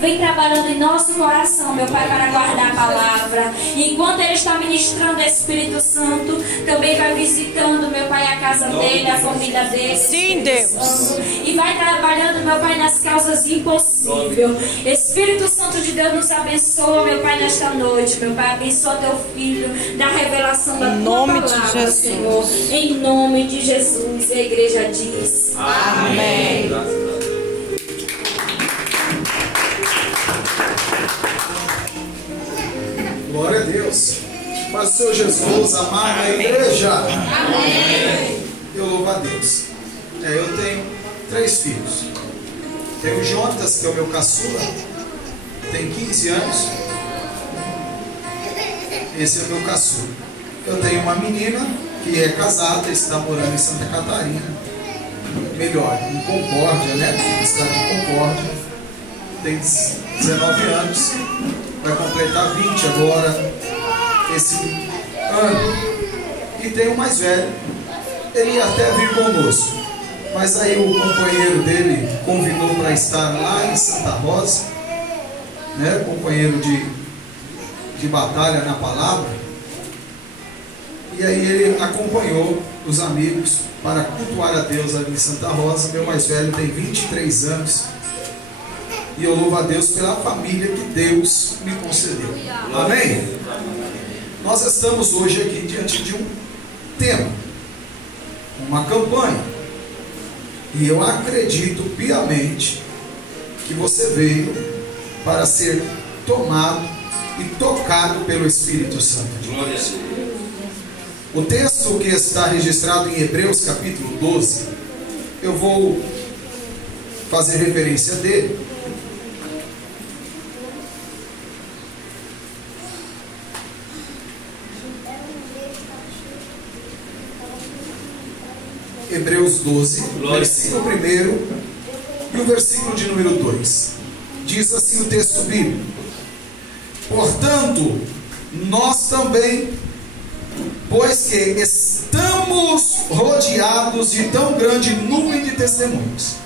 vem trabalhando em nosso coração, meu Pai, para guardar a palavra. E enquanto Ele está ministrando o Espírito Santo, também vai visitando, meu Pai, a casa dele, a família dele. Sim, Deus. E vai trabalhando, meu Pai, nas causas impossíveis. Espírito Santo de Deus, nos abençoa, meu Pai, nesta noite. Meu Pai, abençoa teu filho, da revelação da tua palavra, Senhor. Em nome de Jesus, a igreja diz: amém. Glória a Deus. Mas o Senhor Jesus, amar a igreja. Amém. Eu louvo a Deus. Eu tenho 3 filhos. Tenho o Jonas, que é o meu caçula, tem 15 anos. Esse é o meu caçula. Eu tenho uma menina que é casada, está morando em Santa Catarina. Melhor, em Concórdia, né? Na cidade de Concórdia. Tem 19 anos. Vai completar 20 agora, esse ano. E tem o mais velho. Ele ia até vir conosco, mas aí o companheiro dele convidou para estar lá em Santa Rosa, né? Companheiro de batalha na palavra. E aí ele acompanhou os amigos para cultuar a Deus ali em Santa Rosa. Meu mais velho tem 23 anos. E eu louvo a Deus pela família que Deus me concedeu. Amém? Nós estamos hoje aqui diante de um tema, uma campanha. E eu acredito piamente que você veio para ser tomado e tocado pelo Espírito Santo de Deus. O texto que está registrado em Hebreus capítulo 12, eu vou fazer referência dele. Hebreus 12, versículo 1 e o versículo de número 2. Diz assim o texto bíblico: portanto, nós também, pois que estamos rodeados de tão grande nuvem de testemunhos,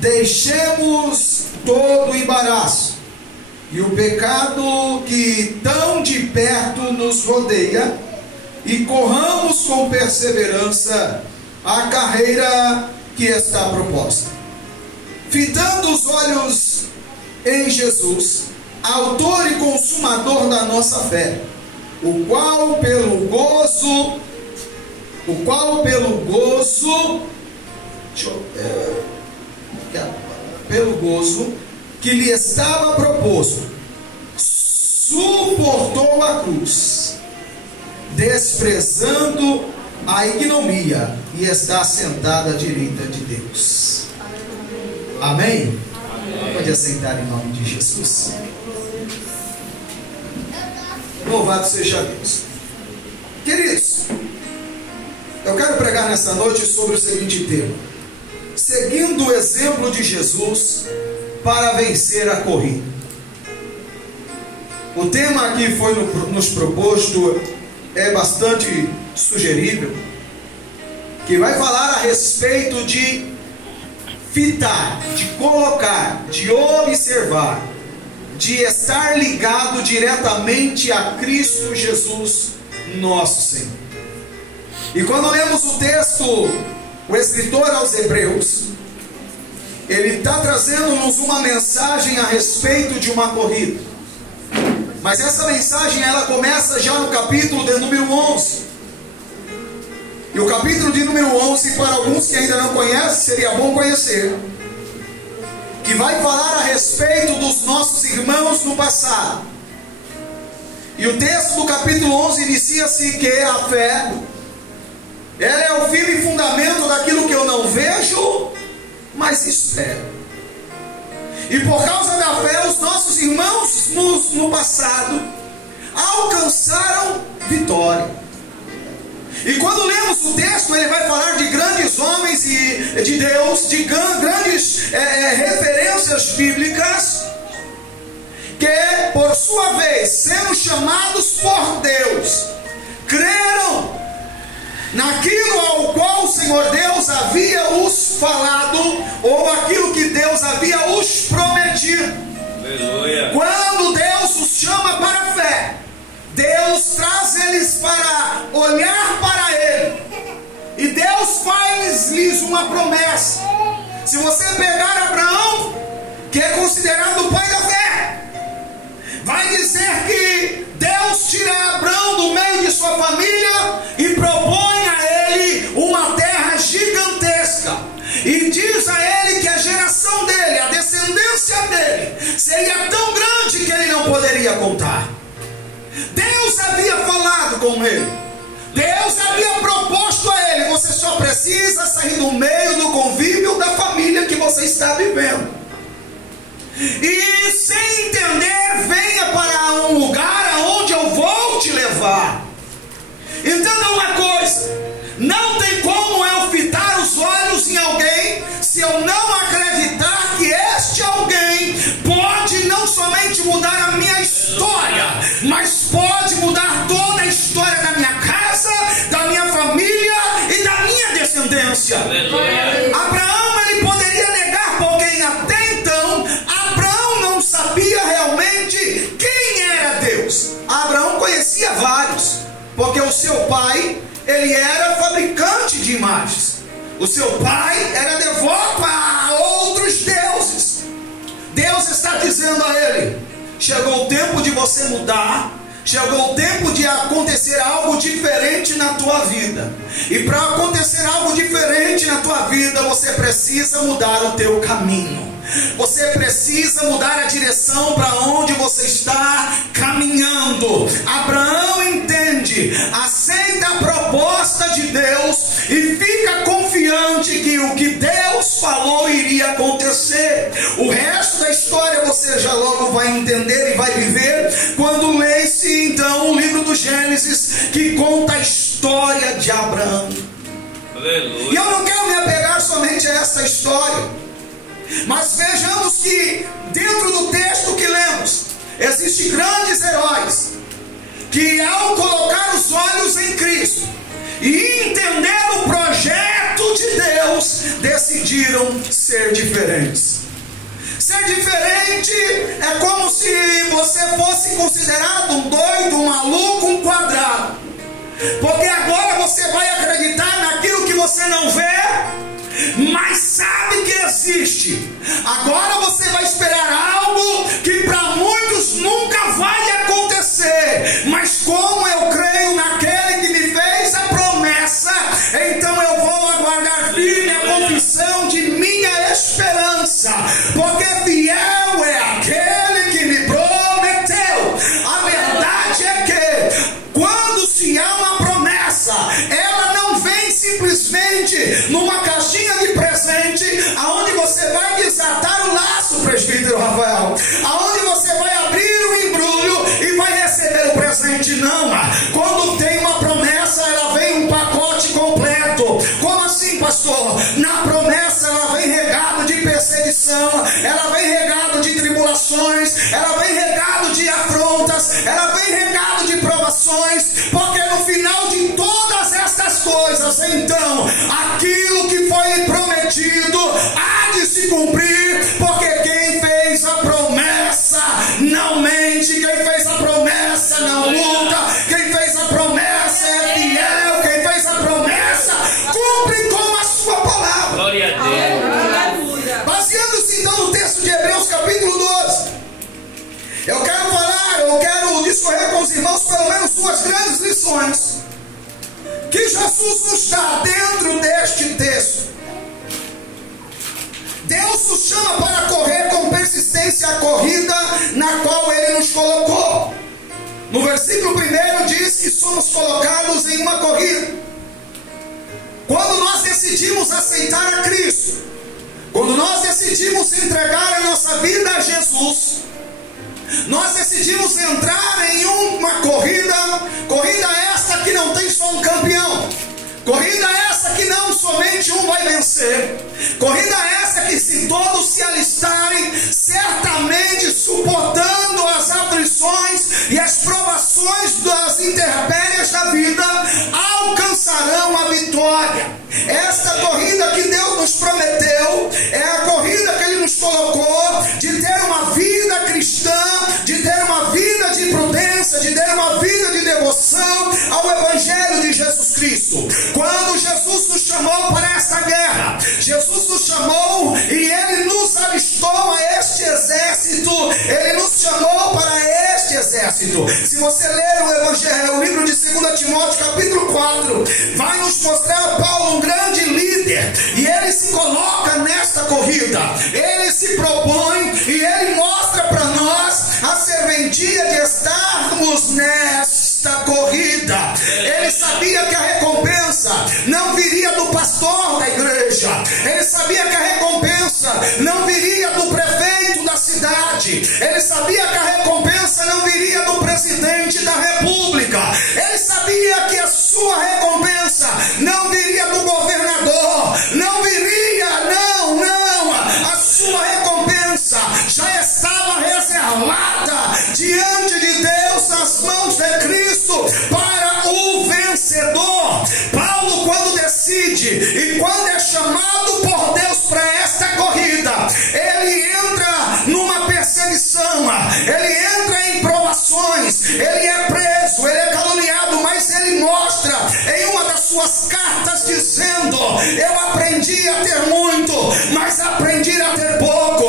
deixemos todo o embaraço e o pecado que tão de perto nos rodeia, e corramos com perseverança a carreira que está proposta, fitando os olhos em Jesus, autor e consumador da nossa fé, o qual pelo gozo que lhe estava proposto, suportou a cruz, desprezando a ignomia, e está sentada à direita de Deus. Amém? Amém. Pode assentar em nome de Jesus. Louvado seja Deus. Queridos, eu quero pregar nessa noite sobre o seguinte tema: seguindo o exemplo de Jesus para vencer a corrida. O tema que foi nos proposto é bastante sugerível, que vai falar a respeito de fitar, de colocar, de observar, de estar ligado diretamente a Cristo Jesus, nosso Senhor. E quando lemos o texto, o escritor aos Hebreus, ele está trazendo-nos uma mensagem a respeito de uma corrida. Mas essa mensagem ela começa já no capítulo de número 11. E o capítulo de número 11, para alguns que ainda não conhecem, seria bom conhecer, que vai falar a respeito dos nossos irmãos no passado. E o texto do capítulo 11 inicia-se que a fé, ela é o firme fundamento daquilo que eu não vejo, mas espero. E por causa da fé, os nossos irmãos no passado alcançaram vitória. E quando lemos o texto, ele vai falar de grandes homens de Deus, de grandes referências bíblicas, que por sua vez, sendo chamados por Deus, creram naquilo ao qual o Senhor Deus havia os falado, ou aquilo que Deus havia os prometido. Deus traz eles para olhar para Ele, e Deus faz-lhes uma promessa. Se você pegar Abraão, que é considerado o pai da fé, vai dizer que Deus tira Abraão do meio de sua família e propõe a ele uma terra gigantesca, e diz a ele que a geração dele, a descendência dele, seria tão grande que ele não poderia contar. Deus havia falado com ele, Deus havia proposto a ele: você só precisa sair do meio do convívio da família que você está vivendo, e sem entender, venha para um lugar aonde eu vou te levar. Entenda uma coisa: não tem como eu fitar os olhos em alguém se eu não acreditar que este alguém pode não somente mudar a minha história, mas pode mudar toda a história da minha casa, da minha família e da minha descendência. Abraão, ele poderia negar, porque até então Abraão não sabia realmente quem era Deus. Abraão conhecia vários, porque o seu pai, ele era fabricante de imagens. O seu pai era devoto a outros deuses. Deus está dizendo a ele: chegou o tempo de você mudar, chegou o tempo de acontecer algo diferente na tua vida. E para acontecer algo diferente na tua vida, você precisa mudar o teu caminho. Você precisa mudar a direção para onde você está caminhando. Abraão entende, aceita a proposta de Deus e fica confiante que o que Deus falou iria acontecer. O resto da história você já logo vai entender e vai viver quando lê-se então o livro do Gênesis, que conta a história de Abraão. Aleluia. E eu não quero me apegar somente a essa história, mas vejamos que dentro do texto que lemos, existem grandes heróis que, ao colocar os olhos em Cristo e entender o projeto de Deus, decidiram ser diferentes. Ser diferente é como se você fosse considerado um doido, um maluco, um quadrado, porque agora você vai acreditar naquilo que você não vê, mas sabe que existe. Agora você vai esperar algo que para muitos nunca vai acontecer, mas como eu creio naquele que me fez a promessa, então eu vou aguardar firme a confissão de minha esperança, porque fiel é aquele que me prometeu. A verdade é que quando se há uma promessa, ela não vem simplesmente numa caixinha de presente, aonde você vai desatar o laço, presbítero Rafael, aonde você vai abrir o embrulho e vai receber o presente. Não, quando tem uma promessa, ela vem um pacote completo. Como assim, pastor? Na promessa ela vem regado de perseguição, ela vem regado de tribulações, ela vem regado de afrontas, ela vem regado de provações, porque no final de todas estas coisas, então, aquilo que foi prometido há de se cumprir, porque quem fez a promessa não mente, quem fez a promessa não muda, quem fez a promessa é fiel, quem fez a promessa cumpre com a sua palavra. Glória a Deus. Baseando-se então no texto de Hebreus capítulo 12, eu quero discorrer com os irmãos pelo menos duas grandes lições que Jesus nos dá dentro deste texto. Deus nos chama para correr com persistência a corrida na qual Ele nos colocou. No versículo 1 diz que somos colocados em uma corrida. Quando nós decidimos aceitar a Cristo, quando nós decidimos entregar a nossa vida a Jesus, nós decidimos entrar em uma corrida esta que não tem só um campeão, corrida essa que não somente um vai vencer, corrida essa que se todos se alistarem, certamente suportando as aflições e as provações das intempéries da vida, alcançarão a vitória. Esta corrida que Deus nos prometeu é a corrida que Ele nos colocou, de ter uma vida cristã, de ter uma vida de prudência, de ter uma vida Cristo, Ele nos chamou para este exército. Se você ler o Evangelho, o livro de 2 Timóteo capítulo 4, vai nos mostrar Paulo um grande líder, e ele se coloca nesta corrida, ele se propõe e ele mostra para nós a serventia de estarmos nesta corrida. Ele sabia que a recompensa não viria do pastor da igreja, ele sabia que a recompensa não viria do prefeito da cidade, ele sabia que a recompensa não viria do presidente da república, ele sabia que a sua recompensa não viria do governador, não viria, a sua recompensa já estava reservada diante de Deus, nas mãos de Cristo, para o vencedor. Paulo, quando decide e quando é chamado por Deus para esta corrida, ele entra numa perseguição, ele entra em provações, ele é preso, ele é caluniado, mas ele mostra em uma das suas cartas dizendo: eu aprendi a ter muito, mas aprendi a ter pouco,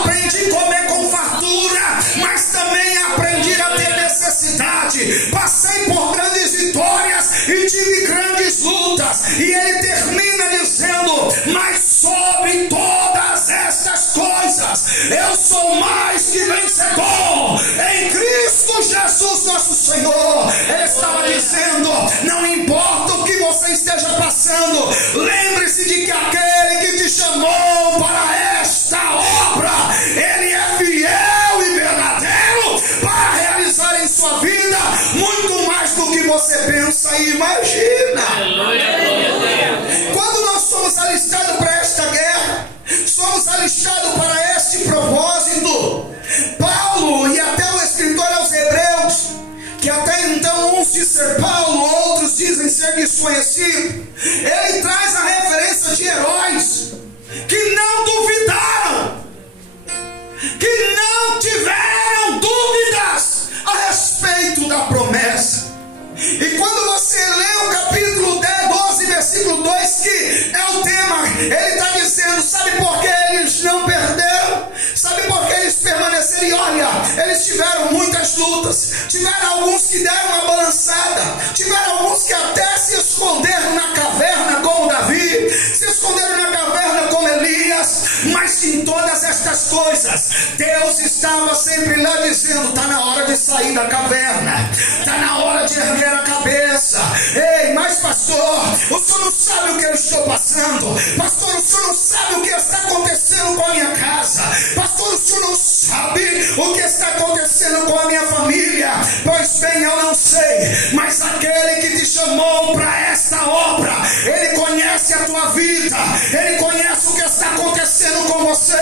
aprendi a comer com fartura, mas também aprendi a ter necessidade, passei por grandes vitórias e tive grandes lutas. E ele termina dizendo: mas sobre todas estas coisas eu sou mais que vencedor em Cristo Jesus nosso Senhor. Ele estava dizendo: não importa o que você esteja passando, lembre-se de que aquele que te chamou para esta obra, ele é fiel e verdadeiro para realizar em sua vida muito mais do que você pensa e imagina. Quando nós somos alistados para esta guerra, somos alistados para este propósito. Paulo, e até o escritor aos Hebreus, que até então uns dizem ser Paulo, outros dizem ser desconhecido, ele traz a referência de heróis que não duvidaram, que não tiveram dúvidas a respeito da promessa. E quando você lê o capítulo 12, versículo 2, que é o tema, ele está dizendo: sabe por que eles não perderam? Sabe por que eles permaneceram? E olha, eles tiveram muitas lutas, tiveram alguns que deram uma balançada, tiveram alguns que até se esconderam na caverna como Davi, se esconderam na caverna como Elias, mas em todas estas coisas Deus estava sempre lá dizendo: está na hora de sair da caverna, está na hora de erguer a cabeça. Ei, mas pastor, o senhor não sabe o que eu estou passando, pastor, o senhor não sabe o que está acontecendo com a minha casa, pastor, o senhor não sabe o que está acontecendo com a minha família. Pois bem, eu não sei, mas aquele que te chamou para esta obra, ele conhece a tua vida, ele conhece o que está acontecendo com você,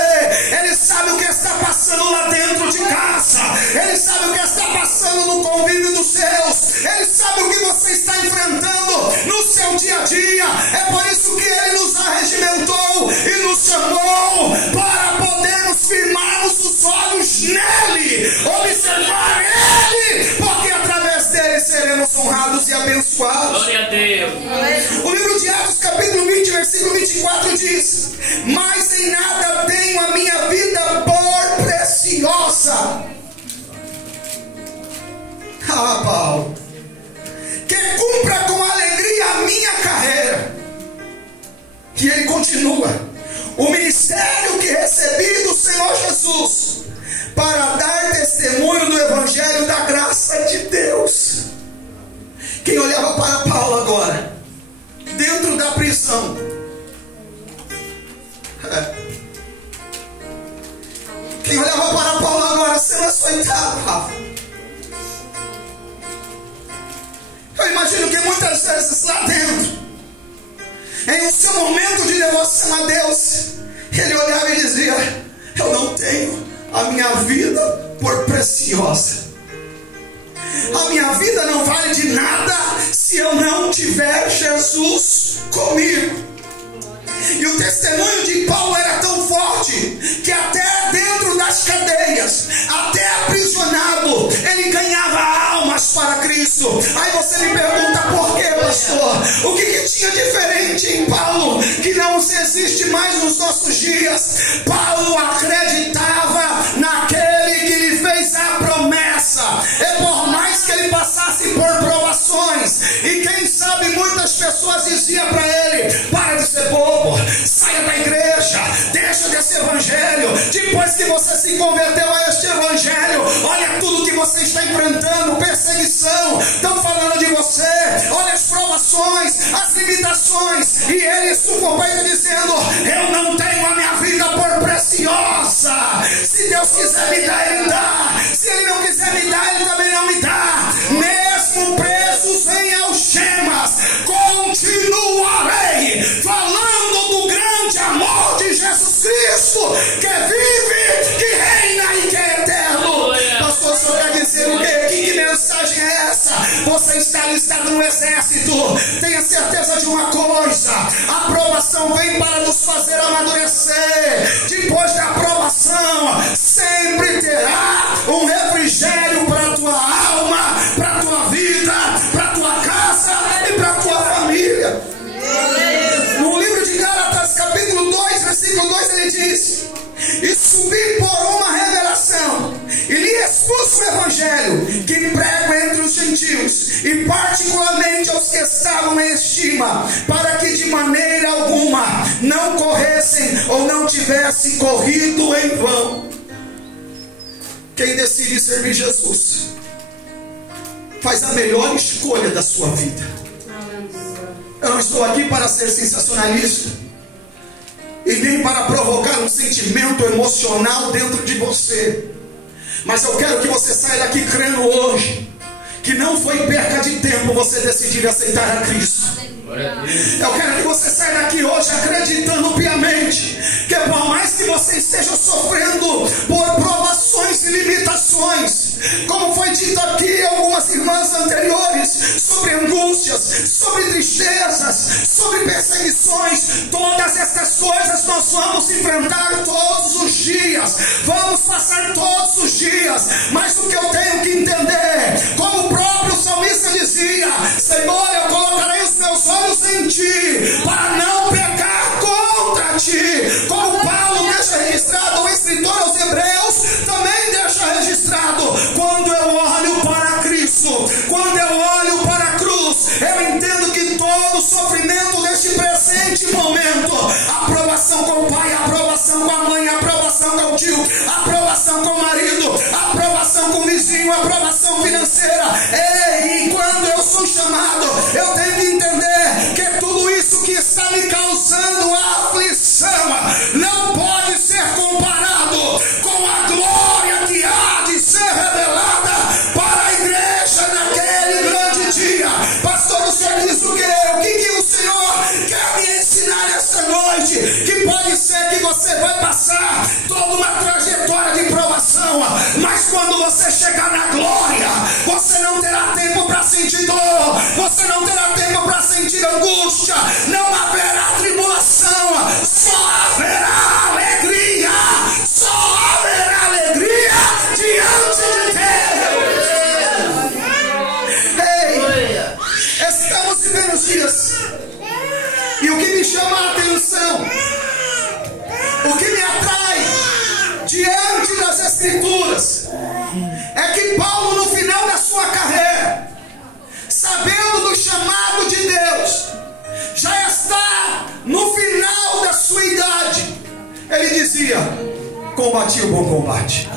ele sabe o que está passando lá dentro de casa, ele sabe o que está passando no convívio dos seus, ele sabe o que você está enfrentando no seu dia a dia. É por isso que ele nos arregimentou e nos chamou para podermos firmarmos os olhos nele, observar ele, porque através dele seremos honrados e abençoados. Glória a Deus. O livro de Atos capítulo 20, versículo 24 diz: mas em nada tenho a minha vida por preciosa. Paulo, que cumpra com alegria a minha carreira. E ele continua: o ministério que recebi do Senhor Jesus, para dar testemunho do Evangelho da graça de Deus. Quem olhava para Paulo agora, dentro da prisão, quem olhava para Paulo agora sendo açoitado, eu imagino que muitas vezes lá dentro, em um seu momento de devoção a Deus, ele olhava e dizia: eu não tenho a minha vida por preciosa. A minha vida não vale de nada se eu não tiver Jesus comigo. E o testemunho de Paulo era tão forte que até dentro das cadeias, até aprisionado, ele ganhava almas para Cristo. Aí você me pergunta: por quê, pastor? O que tinha diferente em Paulo que não existe mais nos nossos dias? Paulo acreditava naquele pessoas diziam para ele: para de ser bobo, saia da igreja, deixa desse evangelho. Depois que você se converteu a este evangelho, olha tudo que você está enfrentando, perseguição, estão falando de você, olha as provações, as limitações. E ele sucumbiu dizendo: eu não tenho a minha vida por preciosa. Se Deus quiser me dar, Ele dá. Se Ele não quiser me dar, Ele também não me dá. Mesmo presos em algemas, continuarei falando do grande amor de Jesus Cristo, que vive, que reina e que é eterno. Pastor, só quer dizer o quê? Que mensagem é essa? Você está listado no exército. Tenha certeza de uma coisa: a aprovação vem para nos fazer amadurecer. Depois da aprovação, sempre terá um refrigério para a tua alma, para a tua vida, para a tua casa e para a tua família. No livro de Gálatas, capítulo 2, versículo 2, ele diz: e subi por uma revelação, e lhe expus o evangelho que prego entre os gentios, e particularmente aos que estavam em estima, para que de maneira alguma não corressem ou não tivessem corrido em vão. Quem decide servir Jesus faz a melhor escolha da sua vida. Eu não estou aqui para ser sensacionalista e nem para provocar um sentimento emocional dentro de você, mas eu quero que você saia daqui crendo hoje que não foi perca de tempo você decidir aceitar a Cristo. Eu quero que você saia daqui hoje acreditando piamente que por mais que você esteja sofrendo por provações e limitações, como foi dito aqui algumas irmãs anteriores, sobre angústias, sobre tristezas, sobre perseguições, todas essas coisas nós vamos enfrentar todos os dias, vamos passar todos os dias. Mas o que eu tenho que entender, como o próprio salmista dizia: Senhor, eu colocarei os meus olhos em ti, para não pecar contra ti. Como Paulo deixa registrado, o escritor aos Hebreus também deixa registrado: quando eu olho para Cristo, quando eu olho para a cruz, eu entendo que todo o sofrimento deste presente momento, aprovação com o pai, aprovação com a mãe, aprovação com o tio, aprovação com o marido, aprovação com o vizinho, aprovação financeira, e quando eu sou chamado, eu tenho que entender que tudo isso que está me causando aflição não pode ser comparado com a glória que há de ser revelada para a igreja naquele grande dia. Pastor, o senhor diz o quê? O que o senhor quer me ensinar esta noite? Que pode ser que você vai passar toda uma trajetória de provação, mas quando você chegar na glória, você não terá tempo para sentir dor, você não terá tempo para sentir angústia, não haverá tribulação, só haverá alegria, só haverá alegria diante de Deus. Ei, estamos vivendo os dias, e o que me chama a atenção, o que me atrai diante das Escrituras, é que Paulo, no final da sua carreira, sabendo do chamado de Deus, já está no final da sua idade, ele dizia: combati o bom combate,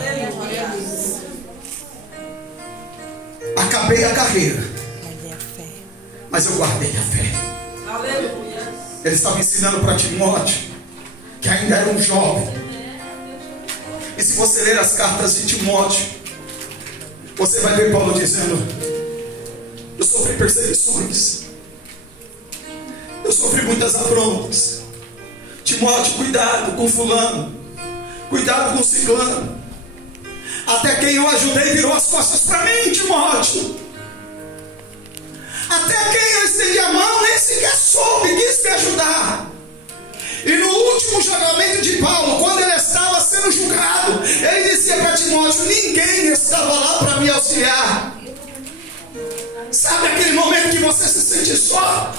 acabei a carreira, mas eu guardei a fé. Ele estava ensinando para Timóteo, que ainda era um jovem. E se você ler as cartas de Timóteo, você vai ver Paulo dizendo: eu sofri perseguições, eu sofri muitas afrontas. Timóteo, cuidado com fulano, cuidado com ciclano. Até quem eu ajudei virou as costas para mim, Timóteo. Até quem eu estendi a mão nem sequer soube, quis me ajudar. E no último julgamento de Paulo, quando ele estava sendo julgado, ele dizia para Timóteo: ninguém estava lá para me auxiliar. Sabe aquele momento que você se sente só?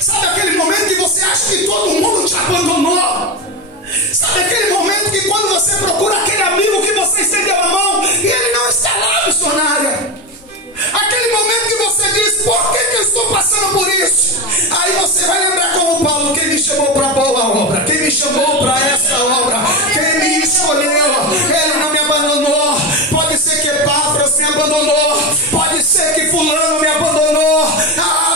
Sabe aquele momento que você acha que todo mundo te abandonou? Sabe aquele momento que quando você procura aquele amigo que você estendeu a mão e ele não está lá, missionária? Aquele momento que você diz: por que eu estou passando por isso? você vai lembrar como Paulo: quem me chamou para boa obra, quem me chamou para essa obra, quem me escolheu, ele não me abandonou. Pode ser que Epáfras me abandonou, pode ser que fulano me abandonou,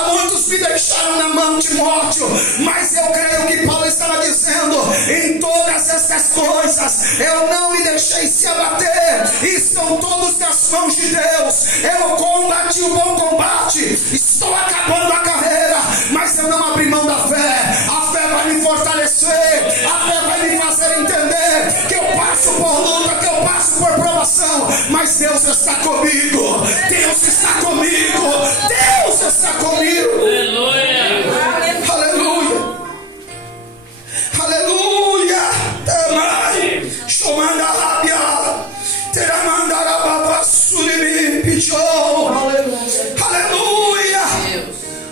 muitos me deixaram na mão, Timóteo, mas eu creio que Paulo estava dizendo: em todas essas coisas eu não me deixei se abater, estão todos nas mãos de Deus. Eu combati o bom combate, estou acabando a carreira, mas eu não abri mão da fé. A fé vai me fortalecer, a fé vai me fazer entender que eu passo por luta, que eu passo por provação, mas Deus está comigo, Deus está comigo, Deus está comigo. Aleluia, aleluia, aleluia. Tamai, chomanda lábia, teramandara babassurimi, pichou. Aleluia.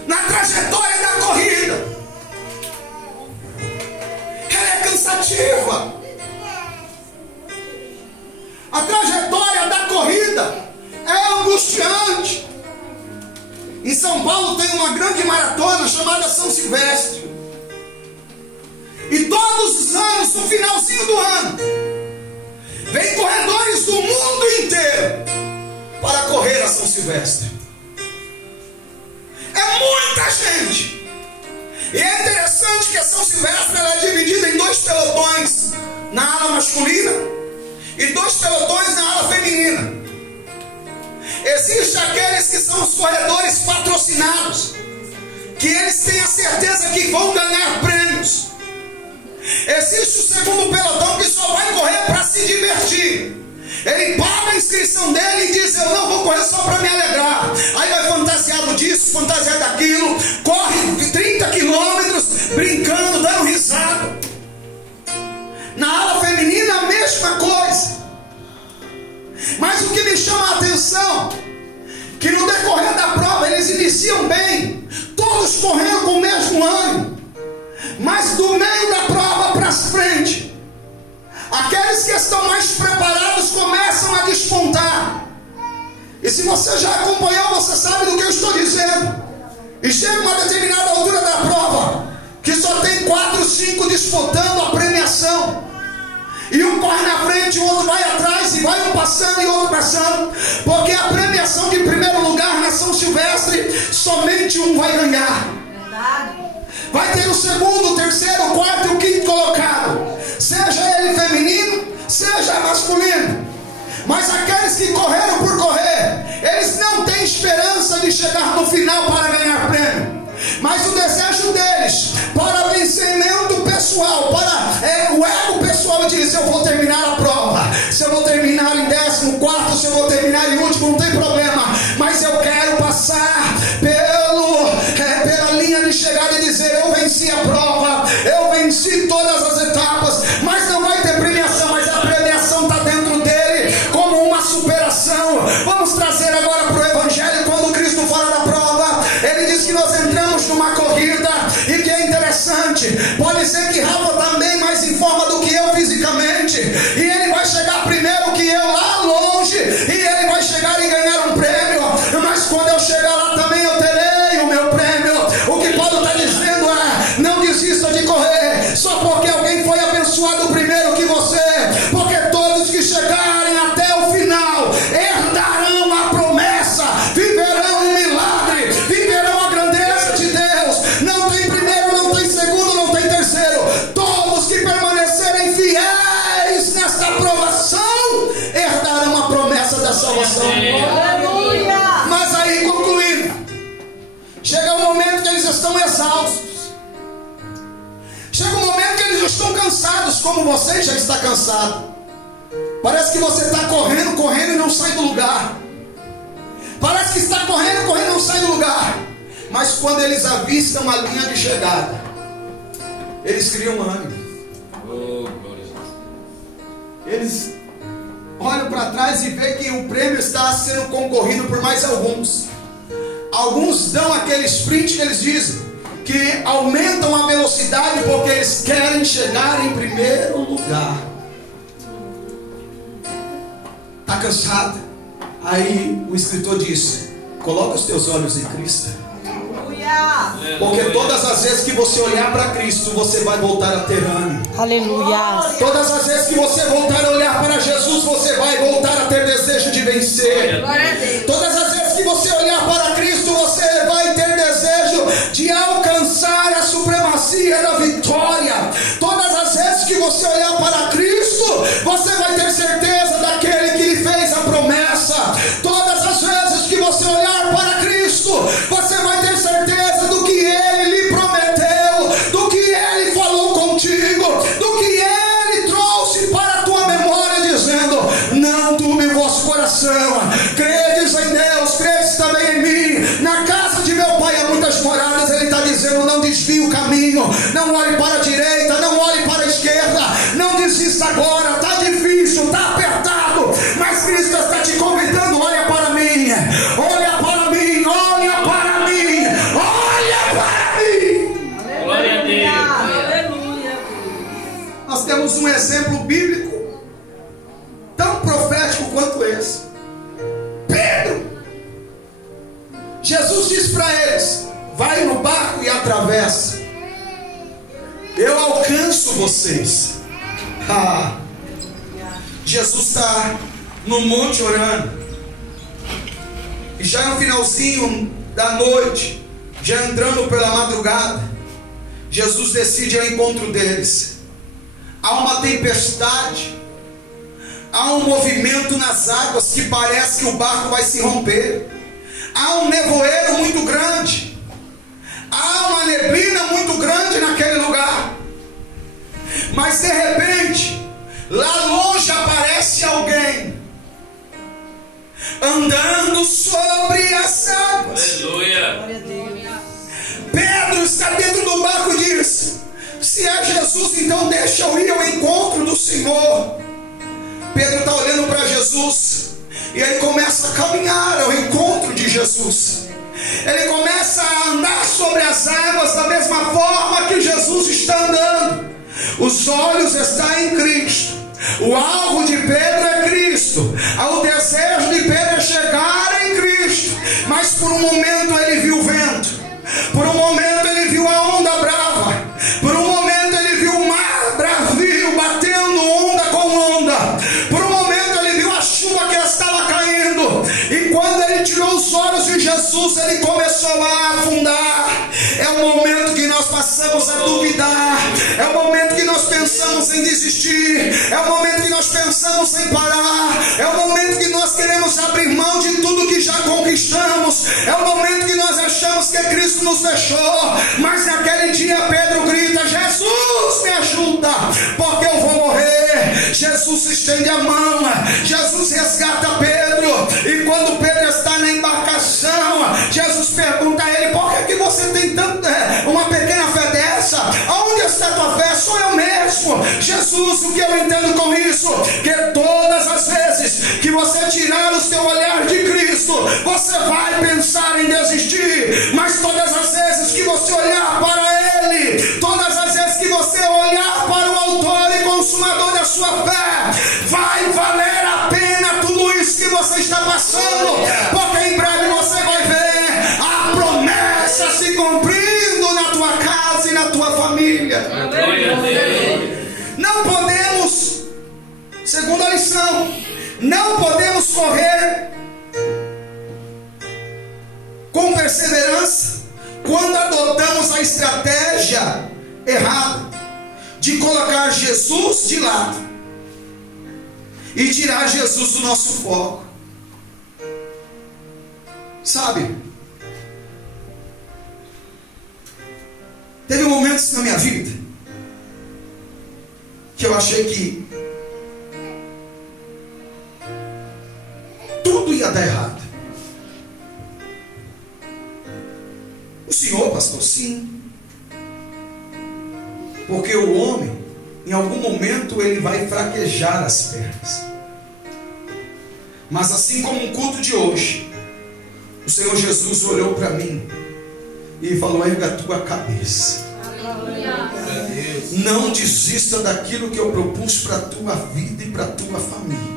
Na trajetória da corrida, ela é cansativa. A trajetória da corrida é angustiante. Em São Paulo tem uma grande maratona chamada São Silvestre. E todos os anos, no finalzinho do ano, vem corredores do mundo inteiro para correr a São Silvestre. É muita gente. E é interessante que a São Silvestre ela é dividida em 2 pelotões na ala masculina e 2 pelotões na ala feminina. Existem aqueles que são os corredores patrocinados, que eles têm a certeza que vão ganhar prêmios. Existe o segundo pelotão que só vai correr para se divertir. Ele paga a inscrição dele e diz: eu não vou correr só para me alegrar. Aí vai fantasiado disso, fantasiado daquilo, corre 30 quilômetros brincando, dando risada. Na ala feminina a mesma coisa. Mas o que me chama a atenção, que no decorrer da prova eles iniciam bem, todos correndo com o mesmo ânimo, mas do meio da prova para frente, aqueles que estão mais preparados começam a despontar. E se você já acompanhou, você sabe do que eu estou dizendo. E chega uma determinada altura da prova, que só tem 4 ou 5 disputando a premiação. E um corre na frente, o outro vai atrás, e vai um passando e outro passando, porque a premiação de primeiro lugar na São Silvestre, somente um vai ganhar. Vai ter o segundo, o terceiro, o quarto e o quinto colocado, seja ele feminino, seja masculino. Mas aqueles que correram por correr, eles não têm esperança de chegar no final para ganhar prêmio. Mas o desejo deles, para vencimento pessoal, para o ego pessoal, diz: eu vou terminar a prova. Se eu vou terminar em 14º, se eu vou terminar em último, não tem problema, mas eu quero passar pela linha de chegada e dizer: eu venci a prova, eu venci todas as etapas. Mas não vai ter premiação, mas a premiação está dentro dele como uma superação. Vamos trazer agora para o Evangelho. Quando Cristo fala da prova, ele diz que nós entramos numa corrida, e que é interessante, pode ser que Rafa também mais em forma do que eu fisicamente, e ele vai chegar primeiro que eu lá longe, e ele vai chegar e ganhar um prêmio, mas quando eu chegar lá também eu terei o meu prêmio. O que Paulo está dizendo é: não desista de correr só porque alguém foi abençoado primeiro que você, porque todos que chegarem até o final herdarão a promessa, viverão um milagre, viverão a grandeza de Deus. Não tem primeiro, não tem segundo, não tem terceiro. Todos que permanecerem fiéis nesta provação herdarão a promessa da salvação. Aleluia! Mas aí, concluindo, chega um momento que eles estão exaustos. Chega um momento que eles estão cansados, como você já está cansado. Parece que você está correndo e não sai do lugar. Parece que está correndo e não sai do lugar. Mas quando eles avistam a linha de chegada, eles criam ânimo. Eles olham para trás e veem que o prêmio está sendo concorrido por mais alguns. Alguns dão aquele sprint que eles dizem, que aumentam a velocidade porque eles querem chegar em primeiro lugar. Está cansado? Aí o escritor diz: coloca os teus olhos em Cristo. Porque todas as vezes que você olhar para Cristo, você vai voltar a ter ânimo. Aleluia. Todas as vezes que você voltar a olhar para Jesus, você vai voltar a ter desejo de vencer. Todas as vezes que você olhar para Cristo, você vai ter desejo de alcançar a supremacia da vitória. Todas as vezes que você olhar para Cristo, você vai ter certeza daquele que lhe fez a promessa. Todas as vezes que você olhar para Cristo, você vai ter certeza do que Ele lhe prometeu, do que Ele falou contigo, do que Ele trouxe para a tua memória, dizendo: não turbe o vosso coração, credes em Deus, credes também em mim. Na casa de meu Pai há muitas moradas. Ele está dizendo: não desvie o caminho, não olhe para a direita, não olhe para a esquerda, não desista agora. Está difícil, está apertado, mas Cristo está te convidando: olha para mim, olha para mim, olha para mim, olha para mim. Glória a Deus. Aleluia. Nós temos um exemplo bíblico tão profético quanto esse. Pedro, Jesus disse para eles: vai no barco e atravessa, eu alcanço vocês. Jesus está no monte orando, e já no finalzinho da noite, já entrando pela madrugada, Jesus decide ir ao encontro deles. Há uma tempestade, há um movimento nas águas que parece que o barco vai se romper. Há um nevoeiro muito grande, há uma neblina muito grande naquele lugar. Mas de repente, lá longe aparece alguém andando sobre as águas. Aleluia. Pedro está dentro do barco e diz: se é Jesus, então deixa eu ir ao encontro do Senhor. Pedro está olhando para Jesus, e ele começa a caminhar ao encontro de Jesus. Ele começa a andar sobre as águas da mesma forma que Jesus está andando. Os olhos estão em Cristo, o alvo de Pedro é Cristo, o desejo de Pedro é chegar em Cristo. Mas por um momento ele viu o vento, por um momento ele viu a onda brava, por um momento ele viu o mar bravio batendo onda com onda, por um momento ele viu a chuva que estava caindo. E quando ele tirou os olhos de Jesus, ele começou a afundar. É o momento que nós passamos a duvidar, é o momento que nós pensamos em desistir, é o momento que nós pensamos em parar, é o momento que nós queremos abrir mão de tudo que já conquistamos, é o momento que nós achamos que Cristo nos deixou. Mas naquele dia Pedro grita: Jesus, me ajuda, porque eu vou morrer. Jesus estende a mão, Jesus resgata Pedro, e quando Pedro está na embarcação, Jesus pergunta a ele: por que você tem uma pequena fé dessa? Aonde está a tua fé? Sou eu mesmo. Jesus, o que eu entendo com isso? Que todas as vezes que você tirar o seu olhar de Cristo, você vai pensar em desistir. Mas todas as vezes que você olhar para Ele, todas as vezes que você olhar para o autor e consumador da sua fé, vai valer a pena tudo isso que você está passando, porque em breve você vai ver a promessa se cumprindo na tua casa e na tua família. Não podemos, segunda lição, não podemos correr com perseverança quando adotamos a estratégia errada de colocar Jesus de lado e tirar Jesus do nosso foco. Sabe, teve momentos na minha vida que eu achei que tudo ia dar errado. O senhor, pastor, sim. Porque o homem, em algum momento, ele vai fraquejar as pernas. Mas assim como um culto de hoje, o Senhor Jesus olhou para mim e falou: erga a tua cabeça. Não desista daquilo que eu propus para a tua vida e para a tua família.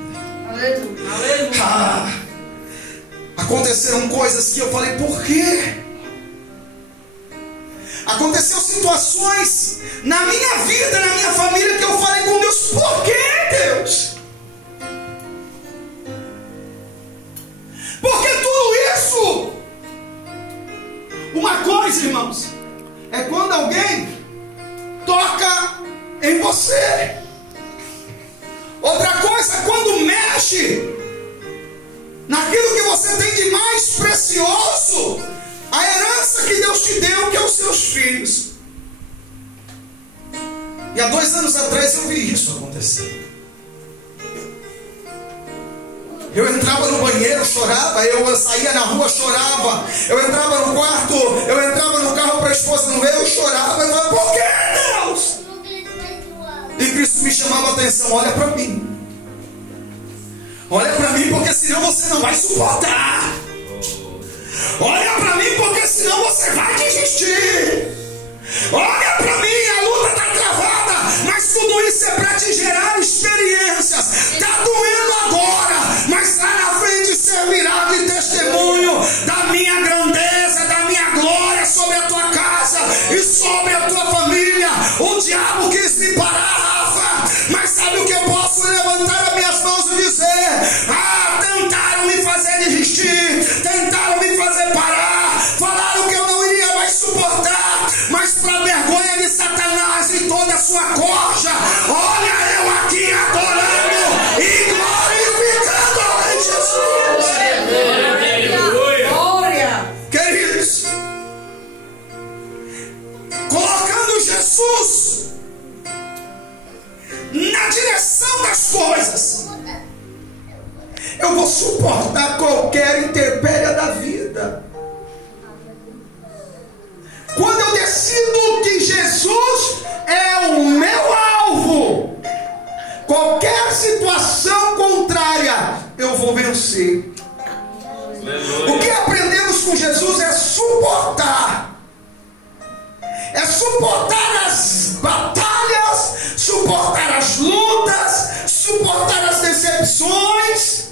Aconteceram coisas que eu falei: por quê? Aconteceu situações na minha vida, na minha família, que eu falei com Deus: por que, Deus? Por que tudo isso? Uma coisa, irmãos, é quando alguém toca em você. Outra coisa é quando mexe naquilo que você tem de mais precioso, a herança que Deus te deu, que é os seus filhos. E há 2 anos atrás eu vi isso acontecer. Eu entrava no banheiro, chorava. Eu saía na rua, chorava. Eu entrava no quarto, eu entrava no carro para a esposa não ver, eu chorava. Eu falava: por que, Deus? E Cristo me chamava a atenção: olha para mim. Olha para mim, porque senão você não vai suportar. Olha para mim, porque senão você vai desistir. Olha para mim, a luta está travada, mas tudo isso é para te gerar experiências. Está doendo agora, mas lá na frente servirá de testemunho da minha grandeza, da minha glória sobre a tua casa e sobre a tua família. O diabo quis me parar, Rafa, mas sabe o que eu posso levantar as minhas mãos e dizer: ah, tentaram me fazer desistir, tentaram me fazer parar, falaram que eu não iria mais suportar, mas para vergonha de Satanás e toda a sua corja, olha eu aqui adorando e glorificando a Jesus. Glória. Queridos, colocando Jesus na direção das coisas, eu vou suportar qualquer intempérie da vida. Quando eu decido que Jesus é o meu alvo, qualquer situação contrária eu vou vencer. O que aprendemos com Jesus é suportar. É suportar as batalhas, suportar as lutas, suportar as decepções.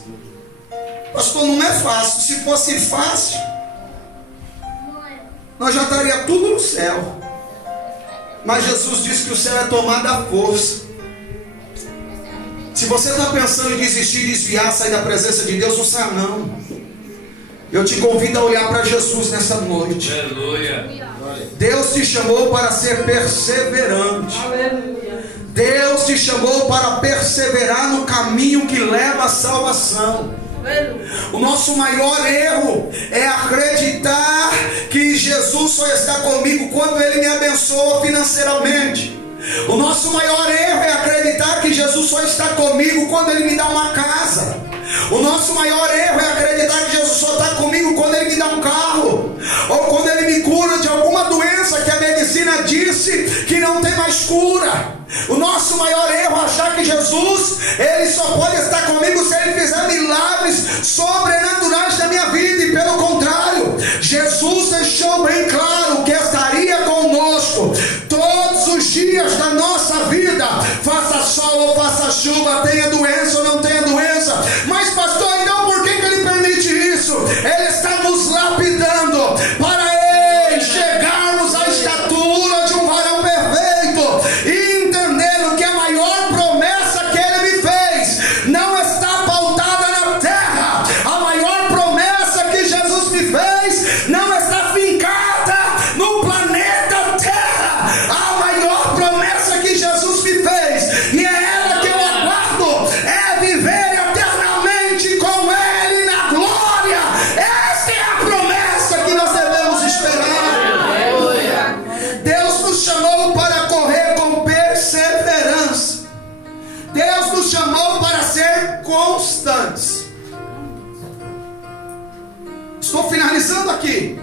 Pastor, não é fácil. Se fosse fácil, nós já estaria tudo no céu. Mas Jesus disse que o céu é tomado à força. Se você está pensando em desistir, desviar, sair da presença de Deus, não sai não. Eu te convido a olhar para Jesus nessa noite. Aleluia. Deus te chamou para ser perseverante. Aleluia. Deus te chamou para perseverar no caminho que leva à salvação. O nosso maior erro é acreditar que Jesus só está comigo quando Ele me abençoa financeiramente. O nosso maior erro é acreditar que Jesus só está comigo quando Ele me dá uma casa. O nosso maior erro é acreditar que Jesus só está comigo quando Ele me dá um carro, ou quando Ele me cura de alguma doença que a medicina disse que não tem mais cura. O nosso maior erro é achar que Jesus, Ele só pode estar comigo se Ele fizer milagres sobrenaturais na minha vida. E pelo contrário, Jesus deixou bem claro que estaria conosco todos os dias da nossa vida, faça sol ou faça chuva, tenha doença ou não tenha doença. Mas pastor, então por que Ele permite isso? Ele está nos lapidando para chegarmos à estatura de um varão perfeito e entendendo que a maior promessa que Ele me fez não está pautada na terra. A maior promessa que Jesus me fez não está fincada no planeta Terra. A maior promessa que Jesus me fez, e é ela que eu aguardo, é viver eternamente com Ele na glória. Esta é a promessa que nós devemos esperar. Deus nos chamou para correr com perseverança. Deus nos chamou para ser constantes. Estou finalizando aqui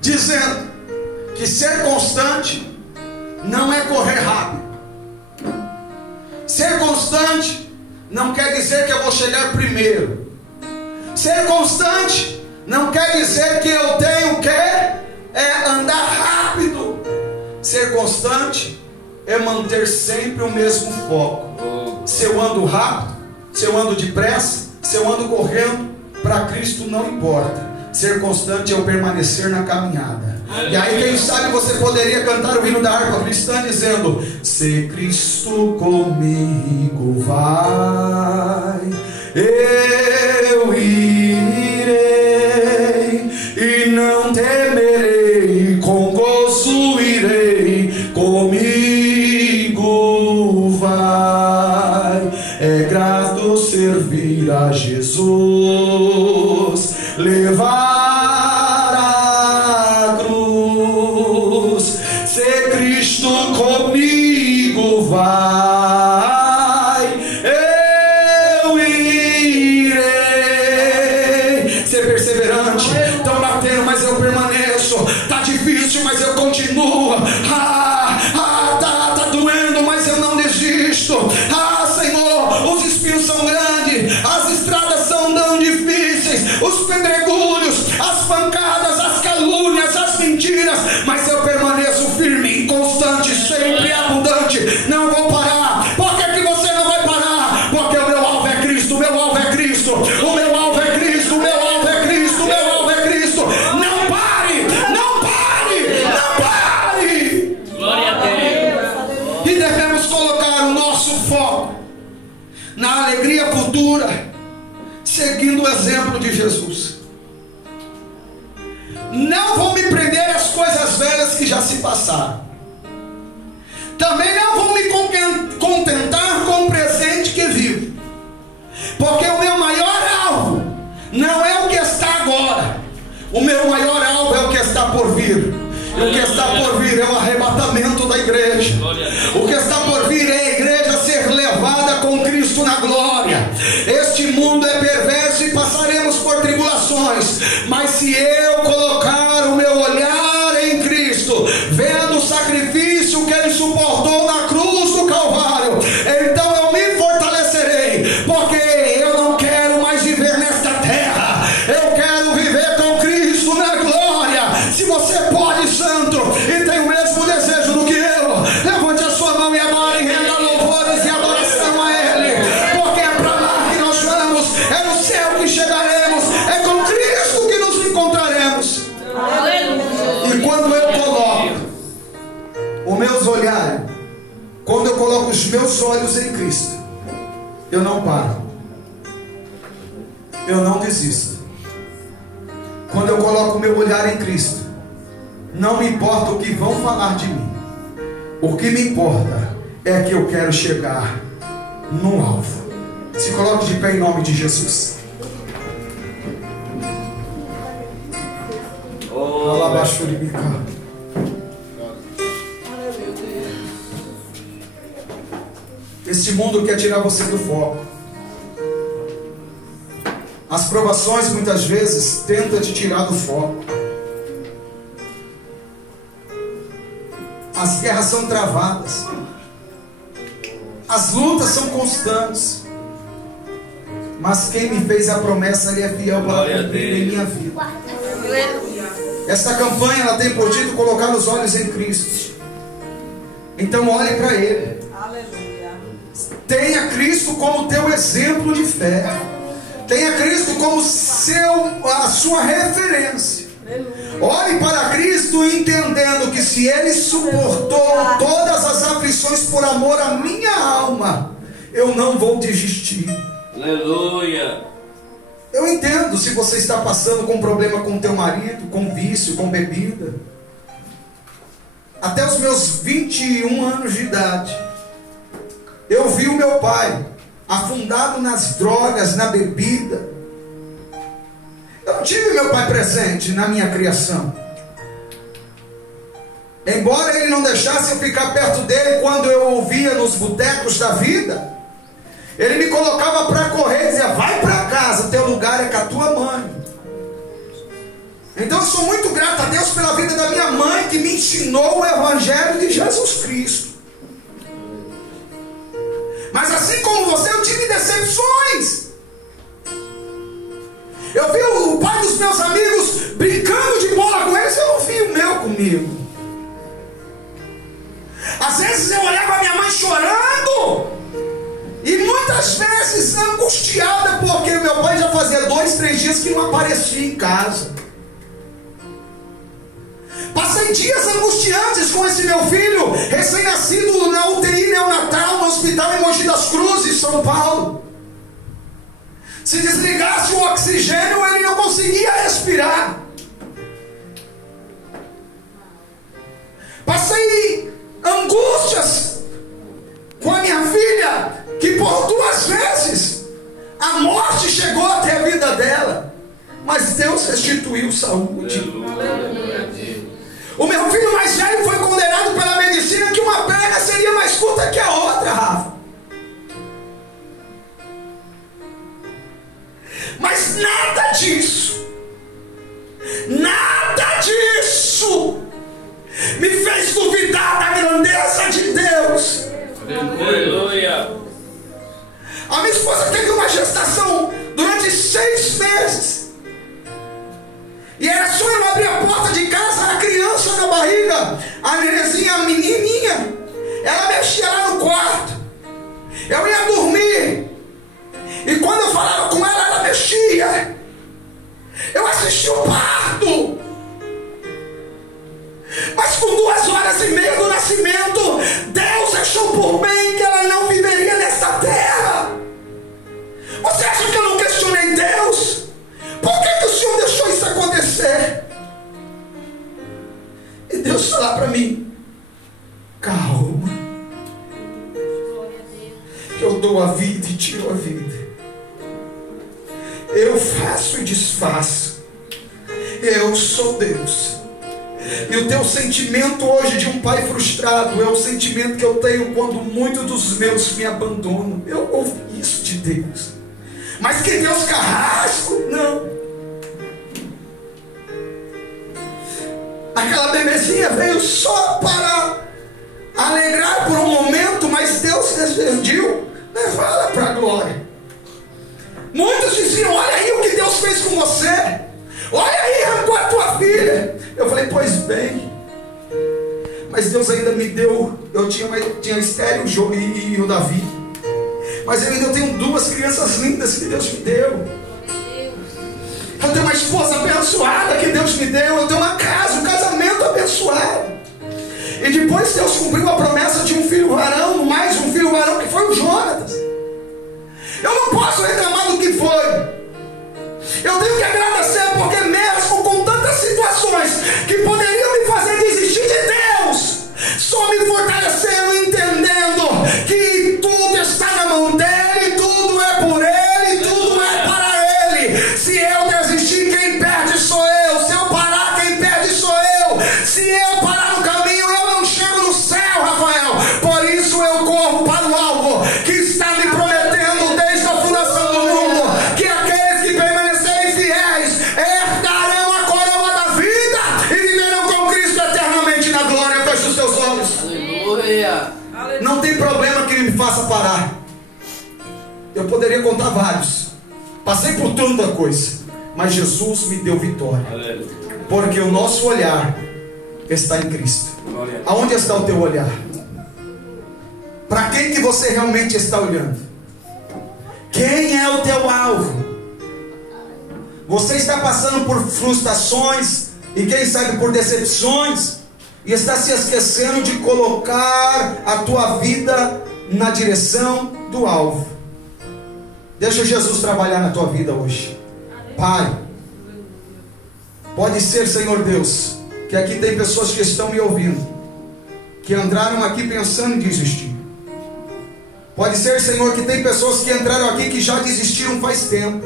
dizendo que ser constante não é correr rápido. Ser constante não quer dizer que eu vou chegar primeiro. Ser constante não quer dizer que eu tenho que andar rápido. Ser constante é manter sempre o mesmo foco. Se eu ando rápido, se eu ando depressa, se eu ando correndo, para Cristo não importa. Ser constante é eu permanecer na caminhada. E aí, quem sabe, você poderia cantar o hino da harpa cristã dizendo: se Cristo comigo vai, eu irei e não temerei, com gozo irei, comigo vai. É grato servir a Jesus, levar a cruz. Se Cristo comigo vai, eu irei. Ser perseverante, estão batendo, mas eu permaneço. Tá difícil, mas eu continuo. Tá doendo, mas eu não desisto. Senhor, os espinhos são grandes, as estradas são tão difíceis, os pedregulhos, as pancadas, as calúnias, as mentiras, mas eu permaneço firme, inconstante, sempre abundante. Não vou parar. Por que você não vai parar? Porque o meu alvo é Cristo, o meu alvo é Cristo, o meu alvo é Cristo, o meu alvo é Cristo, o meu alvo é Cristo. Não pare, não pare, não pare. Glória a Deus. E devemos colocar o nosso foco na alegria futura, seguindo o exemplo de Jesus. Não vou me prender às coisas velhas que já se passaram. Também não vou me contentar com o presente que vivo, porque o meu maior alvo não é o que está agora. O meu maior alvo é o que está por vir. E o que está por vir é o arrebatamento da igreja. O que está por vir é a igreja ser levada com Cristo na glória. Este mundo é perverso e passaremos por tribulações, mas se eu colocar o meu olhar em Cristo, vendo o sacrifício que Ele suportou na cruz do Calvário, então eu me fortalecerei, porque eu não quero mais viver nesta terra, eu quero viver com Cristo na glória. Se você pode, santo, e tem o mesmo desejo do que eu, levante a sua mão e adore, renda louvores e adoração a Ele, porque é para lá que nós vamos, é no céu que chegaremos, é com Cristo que nos encontraremos. E quando eu coloco os meus olhares, quando eu coloco os meus olhos em Cristo, eu não paro, eu não desisto. Quando eu coloco o meu olhar em Cristo, não me importa o que vão falar de mim. O que me importa é que eu quero chegar no alvo. Se coloque de pé em nome de Jesus. Este mundo quer tirar você do foco. As provações muitas vezes tentam te tirar do foco. As guerras são travadas. As lutas são constantes. Mas quem me fez a promessa, Ele é fiel para cumprir em minha vida. Esta campanha ela tem por título colocar os olhos em Cristo. Então olhe para Ele. Tenha Cristo como teu exemplo de fé. Tenha Cristo como a sua referência. Olhe para Cristo entendendo que se Ele suportou todas as aflições por amor à minha alma, eu não vou desistir. Aleluia. Eu entendo se você está passando com problema com teu marido, com vício, com bebida. Até os meus 21 anos de idade, eu vi o meu pai afundado nas drogas, na bebida. Eu não tive meu pai presente na minha criação. Embora ele não deixasse eu ficar perto dele quando eu ouvia nos botecos da vida, ele me colocava para correr e dizia: vai para casa, teu lugar é com a tua mãe. Então eu sou muito grato a Deus pela vida da minha mãe, que me ensinou o Evangelho de Jesus Cristo. Mas assim como você, eu tive decepções. Eu vi o pai dos meus amigos brincando de bola com eles, eu não vi o meu comigo. Às vezes eu olhava a minha mãe chorando, e muitas vezes angustiada, porque meu pai já fazia 2, 3 dias que não aparecia em casa. dias angustiantes com esse meu filho, recém-nascido, na UTI neonatal, no hospital em Mogi das Cruzes, São Paulo. Se desligasse o oxigênio, ele não conseguia respirar. Passei angústias com a minha filha, que por 2 vezes a morte chegou até a vida dela, mas Deus restituiu saúde. O meu filho mais velho foi condenado pela medicina que uma perna seria mais curta que a outra, Rafa. Mas nada disso me fez duvidar da grandeza de Deus. Aleluia. A minha esposa teve uma gestação durante 6 meses. E era só eu abrir a porta de casa, a criança na barriga, a nenenzinha, a menininha, ela mexia lá no quarto. Eu ia dormir, e quando eu falava com ela, ela mexia. Eu assisti o parto. Mas com 2h30 do nascimento, Deus achou por bem que ela não viveria nessa terra. Você acha que eu não questionei Deus? Por que o Senhor deixou isso acontecer? E Deus falou para mim: calma, eu dou a vida e tiro a vida. Eu faço e desfaço. Eu sou Deus. E o teu sentimento hoje de um pai frustrado é o sentimento que eu tenho quando muitos dos meus me abandonam. Eu ouvi isso de Deus. Mas que Deus carrasco? Não. Aquela bebezinha veio só para alegrar por um momento, mas Deus decidiu levá-la para a glória. Muitos diziam: olha aí o que Deus fez com você. Olha aí, arrancou a tua filha. Eu falei: pois bem. Mas Deus ainda me deu. Eu tinha Estéreo e o Davi. Mas eu tenho 2 crianças lindas que Deus me deu. Eu tenho uma esposa abençoada que Deus me deu. Eu tenho uma casa, um casamento abençoado. E depois Deus cumpriu a promessa de um filho varão, mais um filho varão, que foi o Jonatas. Eu não posso reclamar do que foi. Eu tenho que agradecer, porque mesmo com tantas situações que poderiam me fazer desistir de Deus, só me fortalecendo, entendendo que tudo está na mão dele, tudo é por ele, tudo é para ele. Se eu desistir, quem perde sou eu. Se eu parar, quem perde sou eu. Se eu parar no caminho, eu não chego no céu, Rafael. Por isso eu corro para o alvo que está me prometendo desde a fundação do mundo, que aqueles que permanecerem fiéis herdarão a coroa da vida e viverão com Cristo eternamente na glória. Feche os seus olhos. Aleluia. Não tem problema que me faça parar. Eu poderia contar vários. Passei por tanta coisa, mas Jesus me deu vitória. Aleluia. Porque o nosso olhar está em Cristo. Aonde está o teu olhar? Para quem que você realmente está olhando? Quem é o teu alvo? Você está passando por frustrações e quem sabe por decepções, e está se esquecendo de colocar a tua vida na direção do alvo. Deixa Jesus trabalhar na tua vida hoje. Pai, pode ser, Senhor Deus, que aqui tem pessoas que estão me ouvindo, que entraram aqui pensando em desistir. Pode ser, Senhor, que tem pessoas que entraram aqui que já desistiram faz tempo,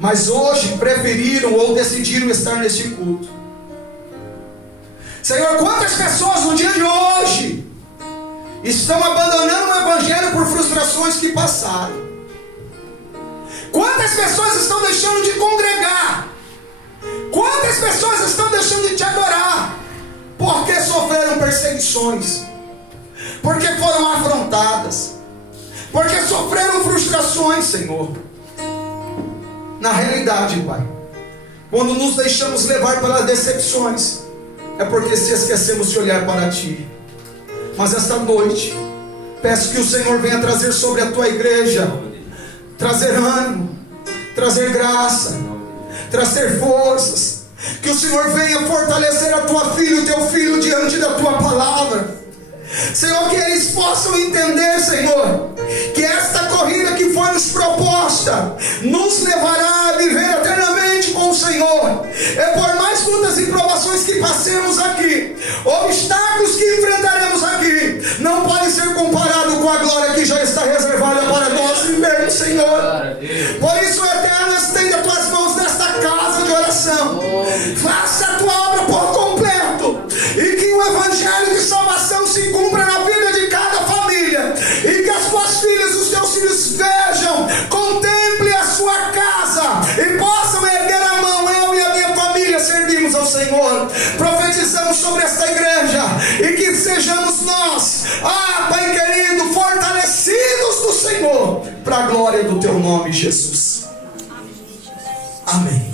mas hoje preferiram ou decidiram estar neste culto. Senhor, quantas pessoas no dia de hoje estão abandonando o Evangelho por frustrações que passaram? Quantas pessoas estão deixando de congregar? Quantas pessoas estão deixando de te adorar? Porque sofreram perseguições, porque foram afrontadas, porque sofreram frustrações, Senhor. Na realidade, Pai, quando nos deixamos levar pelas decepções, é porque se esquecemos de olhar para Ti. Mas esta noite, peço que o Senhor venha trazer sobre a Tua igreja, trazer ânimo, trazer graça, trazer forças, Que o Senhor venha fortalecer a tua filha e o teu filho diante da tua palavra. Senhor, que eles possam entender, Senhor, que esta corrida que foi nos proposta nos levará a viver eternamente com o Senhor. É por mais lutas e provações que passemos aqui, obstáculos que enfrentaremos aqui, não pode ser comparado com a glória que já está reservada para nós vivermos, Senhor. Por isso, Eterno, estenda tuas mãos nesta casa de oração. Faça a tua obra por completo, e que o evangelho de salvação se cumpra na vida de cada família, e que as tuas filhas e os teus filhos vejam, contemplem a sua casa e possam erguer a mão. Eu e a minha família servimos ao Senhor. Profetizamos sobre esta igreja, e que sejamos nós, Pai querido, fortalecidos do Senhor, para a glória do teu nome, Jesus. Amém.